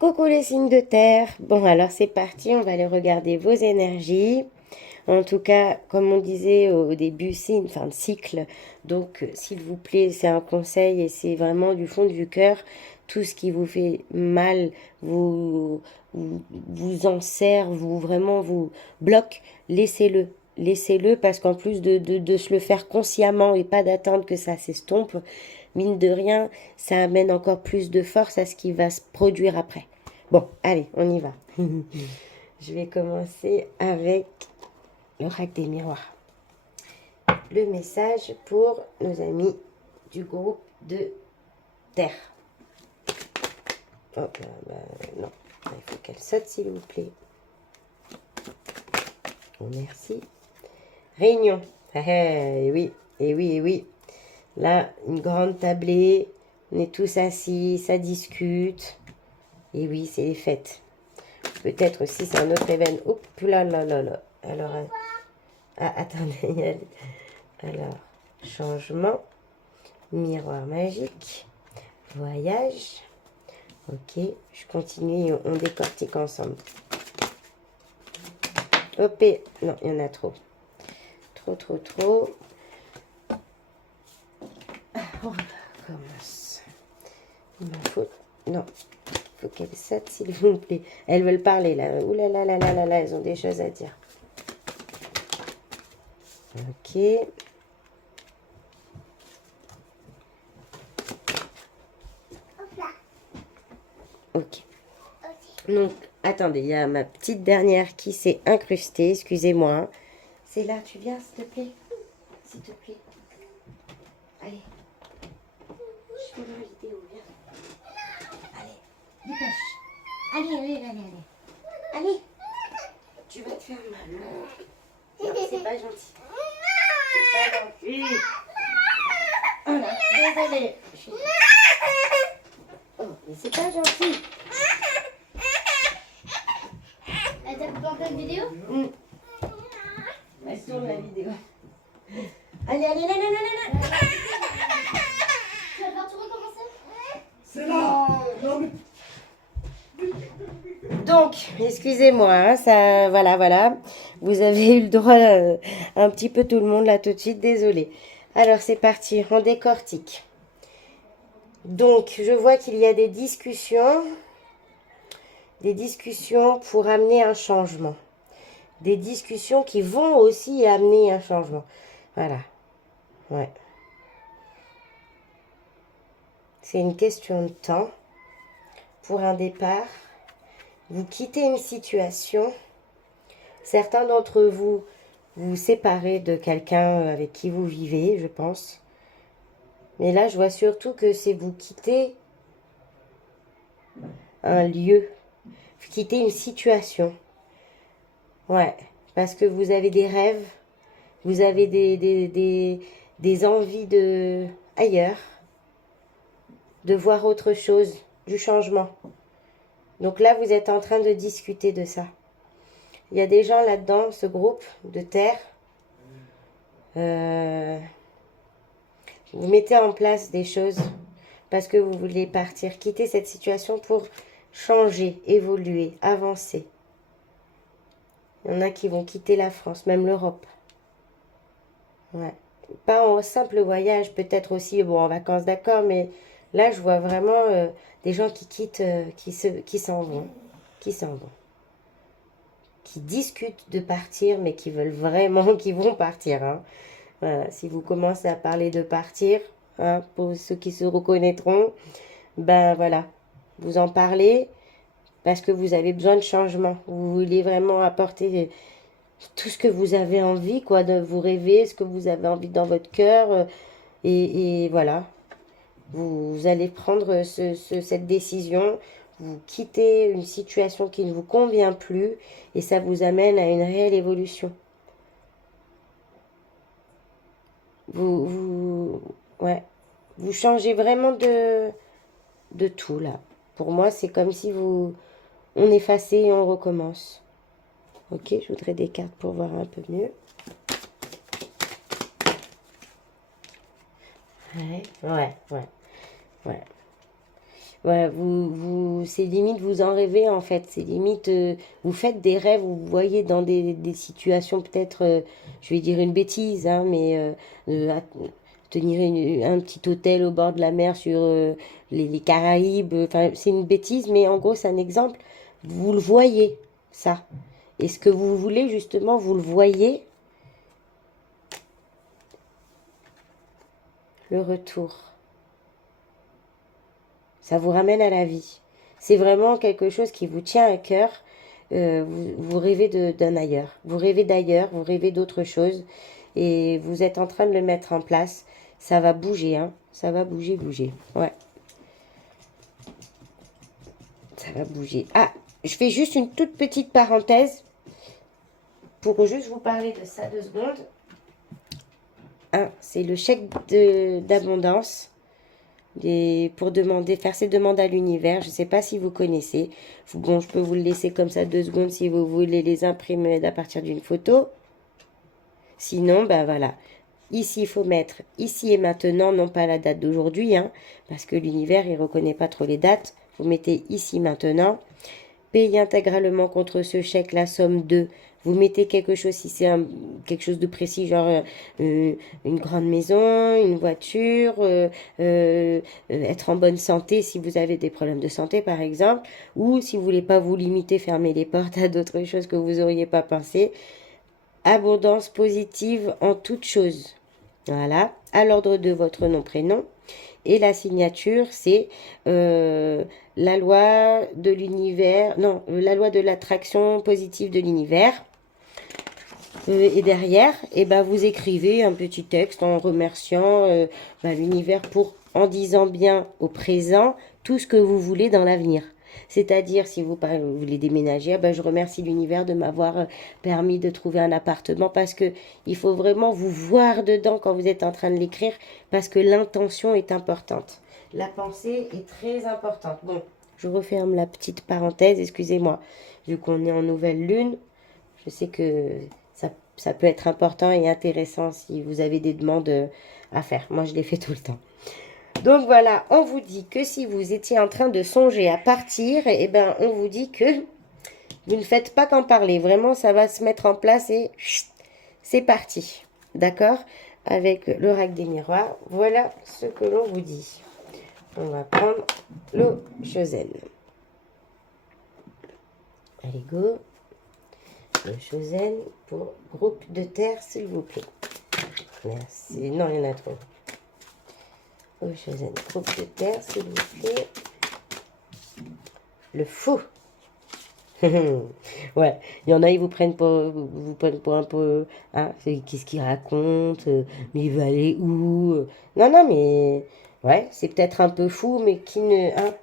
Coucou les signes de terre. Bon, alors c'est parti, on va aller regarder vos énergies. En tout cas, comme on disait au début, c'est une fin de cycle. Donc, s'il vous plaît, c'est un conseil et c'est vraiment du fond du cœur. Tout ce qui vous fait mal, vous enserre, vraiment vous bloque, laissez-le. Laissez-le parce qu'en plus de se le faire consciemment et pas d'attendre que ça s'estompe, mine de rien, ça amène encore plus de force à ce qui va se produire après. Bon, allez, on y va. Je vais commencer avec l'oracle des miroirs. Le message pour nos amis du groupe de Terre. Oh, non, il faut qu'elle saute s'il vous plaît. Bon, merci. Réunion. Eh oui, et oui, et oui. Là, une grande tablée. On est tous assis, ça discute. Et oui, c'est les fêtes. Peut-être aussi c'est un autre événement. Oups, là, là, là, là. Alors, attendez. Alors, changement, miroir magique, voyage. Ok, je continue, on décortique ensemble. Hop, non, il y en a trop. Trop. On commence. Il m'en faut... Non, il faut qu'elles saute, s'il vous plaît. Elles veulent parler, là. Ouh là là là là là là, elles ont des choses à dire. Ok. Ok. Donc, attendez, il y a ma petite dernière qui s'est incrustée, excusez-moi. C'est là, tu viens, s'il te plaît? S'il te plaît. Allez. Je fais ma vidéo, viens. Allez, dépêche. Allez. Tu vas te faire mal. Non, c'est pas gentil. C'est pas gentil. Oh là, désolée. Oh, mais c'est pas gentil. Elle t'a pas encore une vidéo? Elle tourne la vidéo. Allez. Tu vas devoir tout recommencer? C'est là. Non, mais... Donc, excusez-moi, hein, ça, voilà. Vous avez eu le droit un petit peu tout le monde là tout de suite, désolé. Alors, c'est parti, on décortique. Donc, je vois qu'il y a des discussions pour amener un changement. Des discussions qui vont aussi amener un changement. Voilà. Ouais. C'est une question de temps pour un départ. Vous quittez une situation. Certains d'entre vous vous séparez de quelqu'un avec qui vous vivez, je pense. Mais là, je vois surtout que c'est vous quitter un lieu, vous quittez une situation. Ouais, parce que vous avez des rêves, vous avez des envies de ailleurs, de voir autre chose, du changement. Donc là, vous êtes en train de discuter de ça. Il y a des gens là-dedans, ce groupe de terre. Vous mettez en place des choses parce que vous voulez partir, quitter cette situation pour changer, évoluer, avancer. Il y en a qui vont quitter la France, même l'Europe. Ouais. Pas en simple voyage, peut-être aussi bon, en vacances, d'accord, mais là, je vois vraiment des gens qui quittent, qui s'en vont, qui discutent de partir, mais qui veulent vraiment, qui vont partir. Hein. Voilà. Si vous commencez à parler de partir, hein, pour ceux qui se reconnaîtront, ben voilà, vous en parlez parce que vous avez besoin de changement. Vous voulez vraiment apporter tout ce que vous avez envie, quoi, de vous rêver, ce que vous avez envie dans votre cœur. Et voilà, vous allez prendre cette décision. Vous quittez une situation qui ne vous convient plus et ça vous amène à une réelle évolution. Ouais, vous changez vraiment de tout là. Pour moi, c'est comme si on effaçait et on recommence. Ok, je voudrais des cartes pour voir un peu mieux. Ouais. Voilà, c'est limite, vous en rêvez en fait. C'est limite, vous faites des rêves, vous voyez dans des situations peut-être, je vais dire une bêtise, hein, mais tenir un petit hôtel au bord de la mer sur les Caraïbes. Enfin, c'est une bêtise, mais en gros, c'est un exemple. Vous le voyez, ça. Et ce que vous voulez, justement, vous le voyez, le retour. Ça vous ramène à la vie. C'est vraiment quelque chose qui vous tient à cœur. Vous rêvez d'un ailleurs. Vous rêvez d'ailleurs, vous rêvez d'autre chose. Et vous êtes en train de le mettre en place. Ça va bouger, hein. Ça va bouger, bouger. Ouais. Ça va bouger. Ah, je fais juste une toute petite parenthèse pour juste vous parler de ça 2 secondes. C'est le chèque d'abondance. Pour faire ces demandes à l'univers. Je ne sais pas si vous connaissez. Bon, je peux vous le laisser comme ça 2 secondes si vous voulez les imprimer à partir d'une photo. Sinon, ben voilà. Ici, il faut mettre ici et maintenant, non pas la date d'aujourd'hui, hein, parce que l'univers, il ne reconnaît pas trop les dates. Vous mettez ici maintenant. Payez intégralement contre ce chèque la somme de. Vous mettez quelque chose, si c'est quelque chose de précis, genre une grande maison, une voiture, être en bonne santé si vous avez des problèmes de santé par exemple, ou si vous voulez pas vous limiter, fermer les portes à d'autres choses que vous n'auriez pas pensé. Abondance positive en toutes choses. Voilà, à l'ordre de votre nom, prénom. Et la signature, c'est la loi de l'univers, non, la loi de l'attraction positive de l'univers. Et derrière, vous écrivez un petit texte en remerciant l'univers en disant bien au présent tout ce que vous voulez dans l'avenir. C'est-à-dire, si vous voulez déménager, je remercie l'univers de m'avoir permis de trouver un appartement parce que il faut vraiment vous voir dedans quand vous êtes en train de l'écrire parce que l'intention est importante. La pensée est très importante. Bon, je referme la petite parenthèse, excusez-moi. Vu qu'on est en nouvelle lune, je sais que ça peut être important et intéressant si vous avez des demandes à faire. Moi, je les fais tout le temps. Donc voilà, on vous dit que si vous étiez en train de songer à partir, on vous dit que vous ne faites pas qu'en parler. Vraiment, ça va se mettre en place et c'est parti. D'accord? Avec l'oracle des miroirs, voilà ce que l'on vous dit. On va prendre l'eau Chosen. Allez, go. Le Chosen pour groupe de terre, s'il vous plaît. Merci. Non, il y en a trop. Le Chosen, groupe de terre, s'il vous plaît. Le fou. Ouais, il y en a, ils vous prennent pour un peu. Hein, qu'est-ce qu'il raconte? Mais il va aller où? Non, non, mais. Ouais, c'est peut-être un peu fou, mais qui ne. Hein,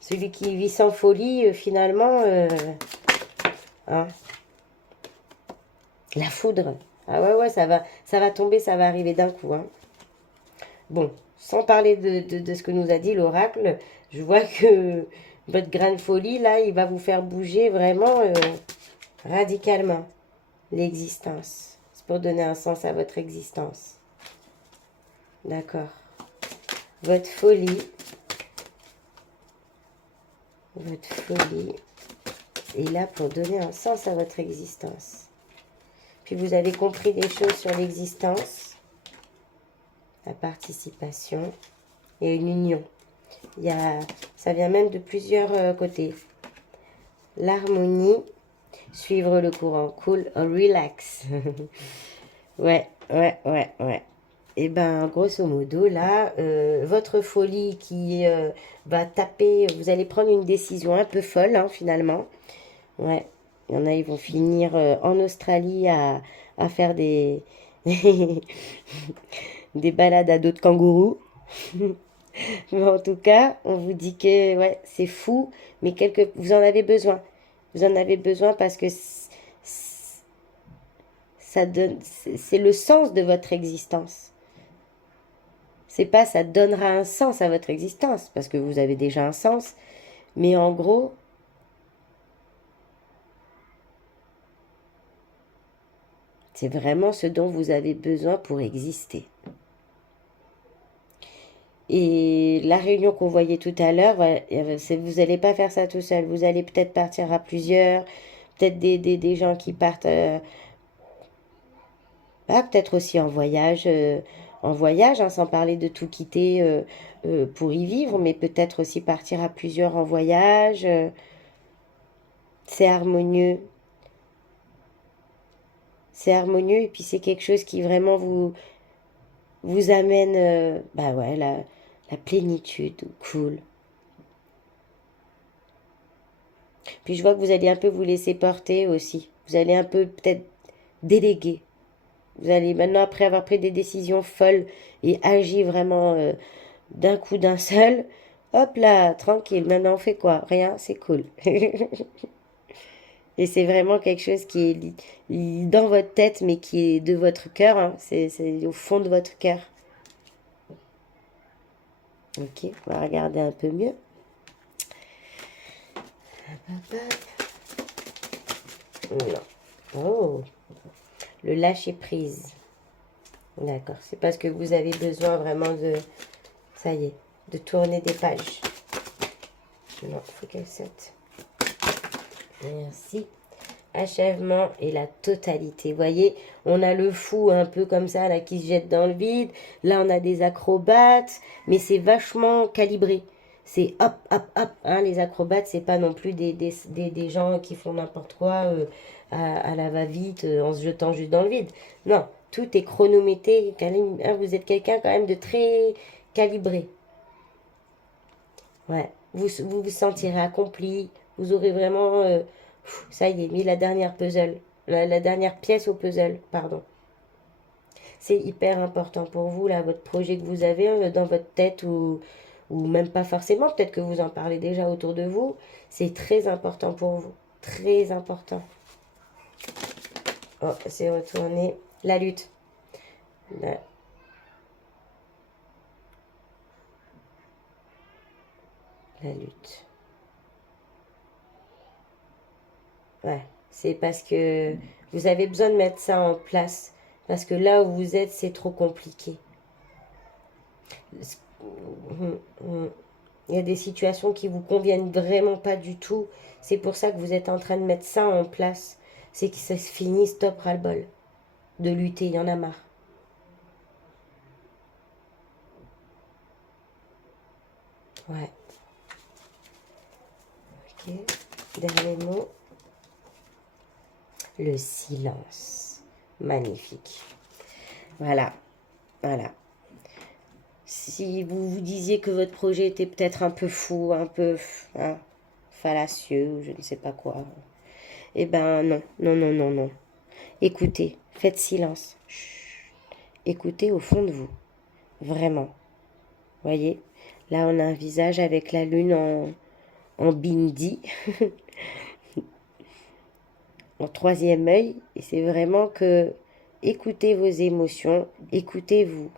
celui qui vit sans folie, finalement. Hein, la foudre. Ah ouais, ça va tomber, ça va arriver d'un coup. Hein. Bon, sans parler de ce que nous a dit l'oracle, je vois que votre grain de folie, là, il va vous faire bouger vraiment radicalement l'existence. C'est pour donner un sens à votre existence. D'accord. Votre folie est là pour donner un sens à votre existence. Puis vous avez compris des choses sur l'existence, la participation et une union. Ça vient même de plusieurs côtés. L'harmonie, suivre le courant, cool, relax. ouais. Et grosso modo, là, votre folie qui va taper, vous allez prendre une décision un peu folle, hein, finalement. Ouais, il y en a, ils vont finir en Australie à faire des, des balades à dos de kangourous. Mais en tout cas, on vous dit que ouais, c'est fou, mais vous en avez besoin. Vous en avez besoin parce que c'est le sens de votre existence. C'est pas ça donnera un sens à votre existence parce que vous avez déjà un sens, mais en gros, c'est vraiment ce dont vous avez besoin pour exister. Et la réunion qu'on voyait tout à l'heure, voilà, vous n'allez pas faire ça tout seul. Vous allez peut-être partir à plusieurs, peut-être des gens qui partent, peut-être aussi en voyage, hein, sans parler de tout quitter pour y vivre, mais peut-être aussi partir à plusieurs en voyage. C'est harmonieux. C'est harmonieux et puis c'est quelque chose qui vraiment vous amène bah ouais, la plénitude. Cool. Puis je vois que vous allez un peu vous laisser porter aussi. Vous allez un peu peut-être déléguer. Vous allez maintenant, après avoir pris des décisions folles et agi vraiment d'un coup d'un seul, hop là, tranquille, maintenant on fait quoi? Rien, c'est cool. Et c'est vraiment quelque chose qui est dans votre tête, mais qui est de votre cœur, hein. C'est au fond de votre cœur. Ok, on va regarder un peu mieux. Non. Oh, le lâcher prise. D'accord, c'est parce que vous avez besoin vraiment de, ça y est, de tourner des pages. Non, il faut qu'elle saute. Merci. Achèvement et la totalité. Vous voyez, on a le fou un peu comme ça, là, qui se jette dans le vide. Là, on a des acrobates, mais c'est vachement calibré. C'est hop, hop, hop. Hein, les acrobates, c'est pas non plus des gens qui font n'importe quoi à la va-vite en se jetant juste dans le vide. Non, tout est chronométré. Hein, vous êtes quelqu'un quand même de très calibré. Ouais, vous sentirez accompli. Vous aurez vraiment... ça y est, mis la dernière puzzle, la dernière pièce au puzzle, pardon. C'est hyper important pour vous, là, votre projet que vous avez dans votre tête ou même pas forcément, peut-être que vous en parlez déjà autour de vous. C'est très important pour vous, très important. Oh, c'est retourné. La lutte. La lutte. Ouais, c'est parce que vous avez besoin de mettre ça en place. Parce que là où vous êtes, c'est trop compliqué. Il y a des situations qui vous conviennent vraiment pas du tout. C'est pour ça que vous êtes en train de mettre ça en place. C'est que ça se finit, stop, ras-le-bol. De lutter, il y en a marre. Ouais. Ok. Dernier mot. Le silence. Magnifique. Voilà. Voilà. Si vous vous disiez que votre projet était peut-être un peu fou, un peu hein, fallacieux, ou je ne sais pas quoi, eh ben non, non, non, non, non. Écoutez, faites silence. Chut. Écoutez au fond de vous. Vraiment. Voyez, là on a un visage avec la lune en bindi, en troisième œil. Et c'est vraiment que écoutez vos émotions, écoutez-vous.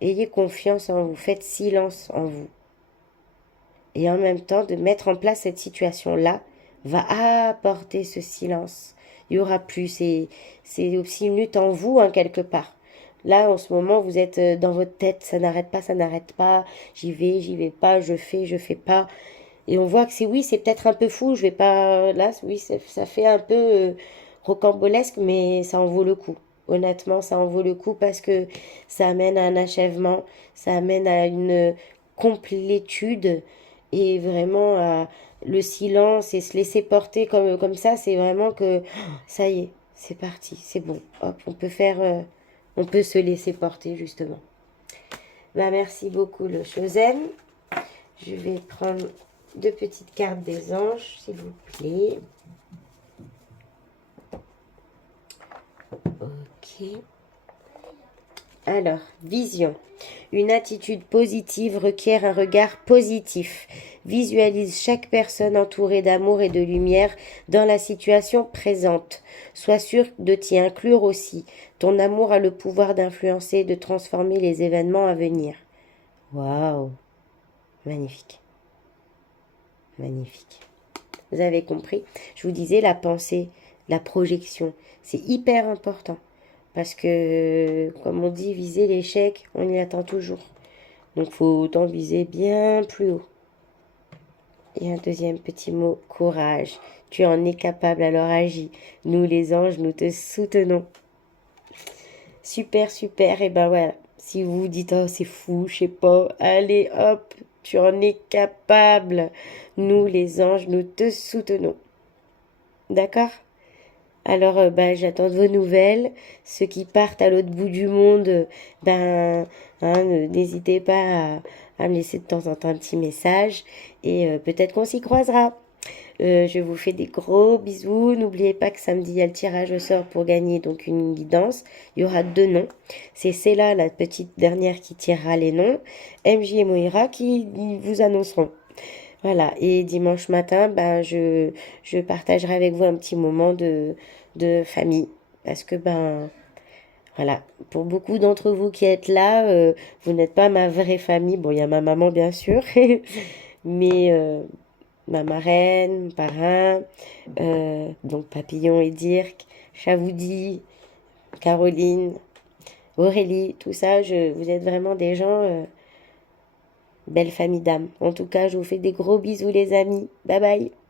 Ayez confiance en vous, faites silence en vous. Et en même temps, de mettre en place cette situation-là va apporter ce silence. Il y aura plus, c'est aussi une lutte en vous, hein, quelque part. Là, en ce moment, vous êtes dans votre tête, ça n'arrête pas, ça n'arrête pas, j'y vais pas, je fais pas. Et on voit que oui, c'est peut-être un peu fou, je vais pas, là, oui, ça fait un peu rocambolesque, mais ça en vaut le coup. Honnêtement, ça en vaut le coup parce que ça amène à un achèvement, ça amène à une complétude et vraiment à le silence et se laisser porter comme ça, c'est vraiment que ça y est, c'est parti, c'est bon. Hop, on peut se laisser porter justement. Bah, merci beaucoup le Chosen. Je vais prendre deux petites cartes des anges, s'il vous plaît. Ok. Alors, vision. Une attitude positive requiert un regard positif. Visualise chaque personne entourée d'amour et de lumière dans la situation présente. Sois sûr de t'y inclure aussi. Ton amour a le pouvoir d'influencer et de transformer les événements à venir. Waouh! Magnifique. Magnifique. Vous avez compris? Je vous disais, la pensée, la projection, c'est hyper important. Parce que, comme on dit, viser l'échec, on y attend toujours. Donc, faut autant viser bien plus haut. Et un deuxième petit mot, courage. Tu en es capable, alors agis. Nous, les anges, nous te soutenons. Super, super. Et ben voilà. Si vous vous dites, oh, c'est fou, je sais pas. Allez, hop, tu en es capable. Nous, les anges, nous te soutenons. D'accord? Alors, j'attends de vos nouvelles. Ceux qui partent à l'autre bout du monde, n'hésitez pas à me laisser de temps en temps un petit message. Et peut-être qu'on s'y croisera. Je vous fais des gros bisous. N'oubliez pas que samedi, il y a le tirage au sort pour gagner donc une guidance. Il y aura 2 noms. C'est Céla, la petite dernière, qui tirera les noms. MJ et Moira qui vous annonceront. Voilà, et dimanche matin, je partagerai avec vous un petit moment de famille. Parce que, voilà, pour beaucoup d'entre vous qui êtes là, vous n'êtes pas ma vraie famille. Bon, il y a ma maman, bien sûr, mais ma marraine, mon parrain, donc Papillon et Dirk, Chavoudi, Caroline, Aurélie, tout ça, vous êtes vraiment des gens... belle famille d'âme. En tout cas, je vous fais des gros bisous les amis. Bye bye.